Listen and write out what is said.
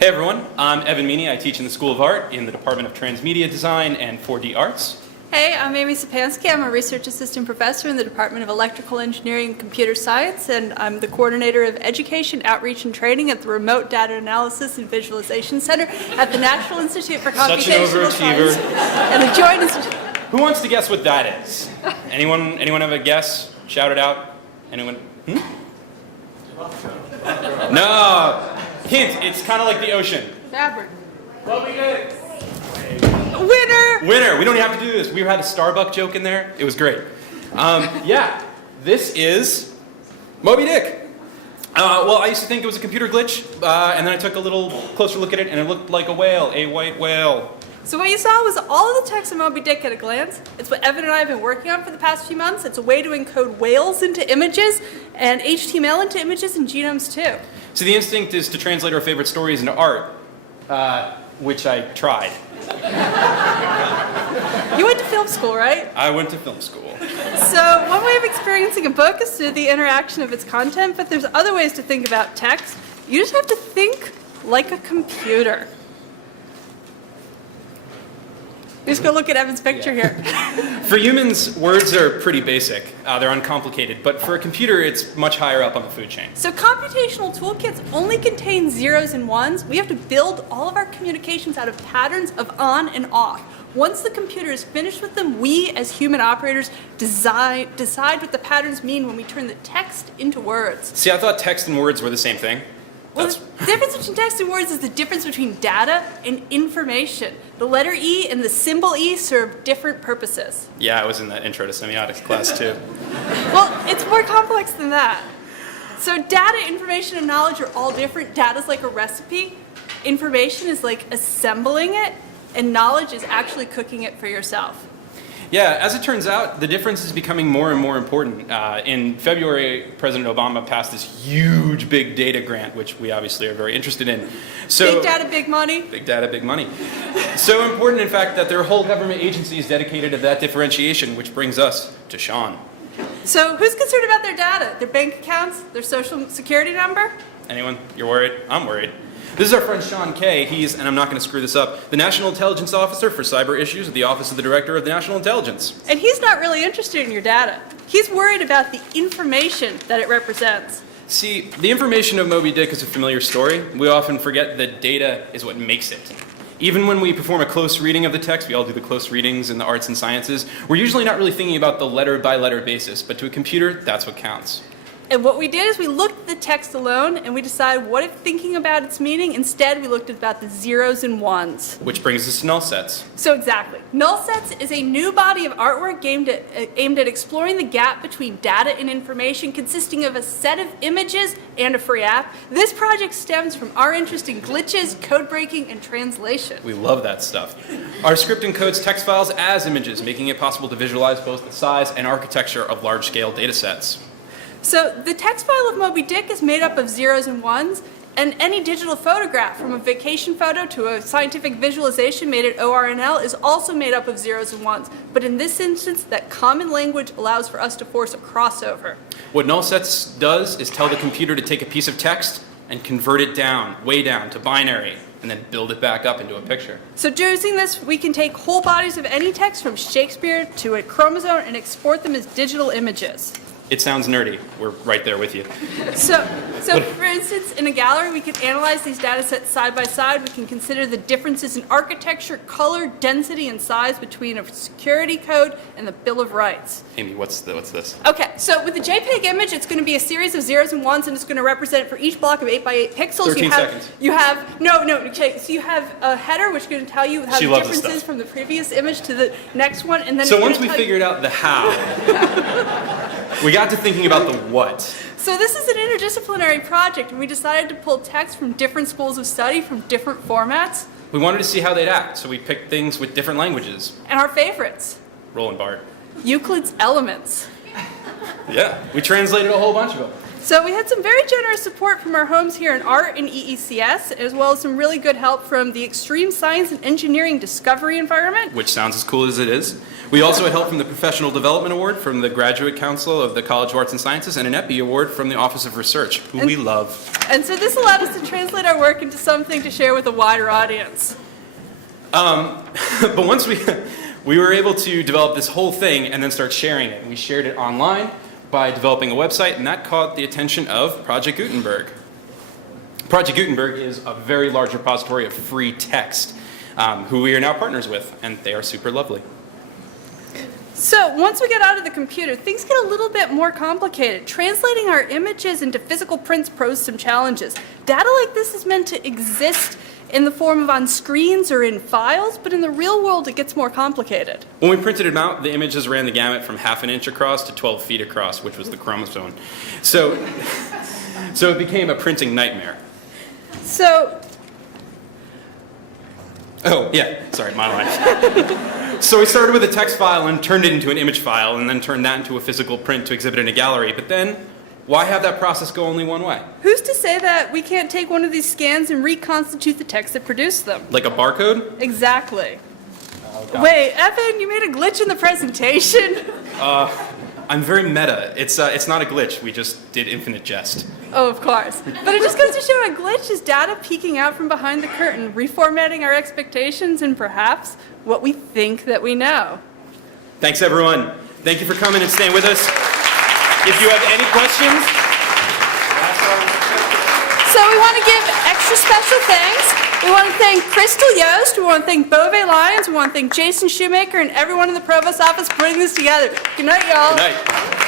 Hey everyone, I'm Evan Meaney. I teach in the School of Art in the Department of Transmedia Design and 4D Arts. Hey, I'm Amy Szczepanski. I'm a research assistant professor in the Department of Electrical Engineering and Computer Science, and I'm the coordinator of education, outreach, and training at the Remote Data Analysis and Visualization Center at the National Institute for Computational Science and the Joint Institute. Who wants to guess what that is? Anyone have a guess? Shout it out. Anyone? No. Hint, it's kind of like the ocean. Fabric. Moby Dick. Winner! Winner. We don't even have to do this. We had a Starbucks joke in there. It was great. Yeah, this is Moby Dick. Well, I used to think it was a computer glitch, and then I took a little closer look at it, and it looked like a whale, a white whale. So what you saw was all of the text of Moby Dick at a glance. It's what Evan and I have been working on for the past few months. It's a way to encode whales into images and HTML into images and genomes too. So the instinct is to translate our favorite stories into art, which I tried. You went to film school, right? I went to film school. So one way of experiencing a book is through the interaction of its content, but there's other ways to think about text. You just have to think like a computer. You just go look at Evan's picture here. For humans, words are pretty basic. They're uncomplicated. But for a computer, it's much higher up on the food chain. So computational toolkits only contain zeros and ones. We have to build all of our communications out of patterns of on and off. Once the computer is finished with them, we as human operators decide what the patterns mean when we turn the text into words. See, I thought text and words were the same thing. Well, the difference between text and words is the difference between data and information. The letter E and the symbol E serve different purposes. Yeah, I was in that intro to semiotics class too. Well, it's more complex than that. So data, information, and knowledge are all different. Data's like a recipe. Information is like assembling it. And knowledge is actually cooking it for yourself. Yeah, as it turns out, the difference is becoming more and more important. In February, President Obama passed this huge big data grant, which we obviously are very interested in. So, big data, big money. Big data, big money. So important, in fact, that their whole government agency is dedicated to that differentiation, which brings us to Sean. So who's concerned about their data? Their bank accounts? Their social security number? Anyone? You're worried? I'm worried. This is our friend Sean Kay. He's, and I'm not going to screw this up, the National Intelligence Officer for Cyber Issues at the Office of the Director of the National Intelligence. And he's not really interested in your data. He's worried about the information that it represents. See, the information of Moby Dick is a familiar story. We often forget that data is what makes it. Even when we perform a close reading of the text, we all do the close readings in the arts and sciences, we're usually not really thinking about the letter-by-letter basis, but to a computer, that's what counts. And what we did is we looked at the text alone and we decided what if thinking about its meaning, instead we looked at about the zeros and ones. Which brings us to null sets. So exactly. Null sets is a new body of artwork aimed at exploring the gap between data and information, consisting of a set of images and a free app. This project stems from our interest in glitches, code breaking, and translation. We love that stuff. Our script encodes text files as images, making it possible to visualize both the size and architecture of large-scale data sets. So the text file of Moby Dick is made up of zeros and ones, and any digital photograph, from a vacation photo to a scientific visualization made at ORNL, is also made up of zeros and ones. But in this instance, that common language allows for us to force a crossover. What null sets does is tell the computer to take a piece of text and convert it down, way down, to binary, and then build it back up into a picture. So using this, we can take whole bodies of any text from Shakespeare to a chromosome and export them as digital images. It sounds nerdy. We're right there with you. So for instance, in a gallery, we can analyze these data sets side by side. We can consider the differences in architecture, color, density, and size between a security code and the Bill of Rights. Amy, what's this? Okay, so with the JPEG image, it's going to be a series of zeros and ones, and it's going to represent for each block of 8 by 8 pixels. 13 seconds. So you have a header, which is going to tell you how the differences from the previous image to the next one, and then so once we figured out the how, we got to thinking about the what. So this is an interdisciplinary project, and we decided to pull text from different schools of study, from different formats. We wanted to see how they'd act, so we picked things with different languages. And our favorites. Roland Bart. Euclid's Elements. Yeah, we translated a whole bunch of them. So we had some very generous support from our homes here in art and EECS, as well as some really good help from the Extreme Science and Engineering Discovery environment. Which sounds as cool as it is. We also had help from the Professional Development Award from the Graduate Council of the College of Arts and Sciences and an EPI Award from the Office of Research, who we love. And so this allowed us to translate our work into something to share with a wider audience. But once we were able to develop this whole thing and then start sharing it. We shared it online by developing a website, and that caught the attention of Project Gutenberg. Project Gutenberg is a very large repository of free text, who we are now partners with, and they are super lovely. So once we get out of the computer, things get a little bit more complicated. Translating our images into physical prints poses some challenges. Data like this is meant to exist in the form of on screens or in files, but in the real world it gets more complicated. When we printed them out, the images ran the gamut from 1/2 inch across to 12 feet across, which was the chromosome. So it became a printing nightmare. Oh, yeah, sorry, my line. So we started with a text file and turned it into an image file and then turned that into a physical print to exhibit in a gallery. But then, why have that process go only one way? Who's to say that we can't take one of these scans and reconstitute the text that produced them? Like a barcode? Exactly. Oh, God. Wait, Evan, you made a glitch in the presentation? I'm very meta. It's not a glitch. We just did infinite jest. Oh, of course. But it just goes to show a glitch is data peeking out from behind the curtain, reformatting our expectations and perhaps what we think that we know. Thanks, everyone. Thank you for coming and staying with us. If you have any questions, so we want to give extra special thanks. We want to thank Crystal Yost, we want to thank Beauvais Lyons, we want to thank Jason Shoemaker and everyone in the Provost's office for putting this together. Good night, y'all. good night.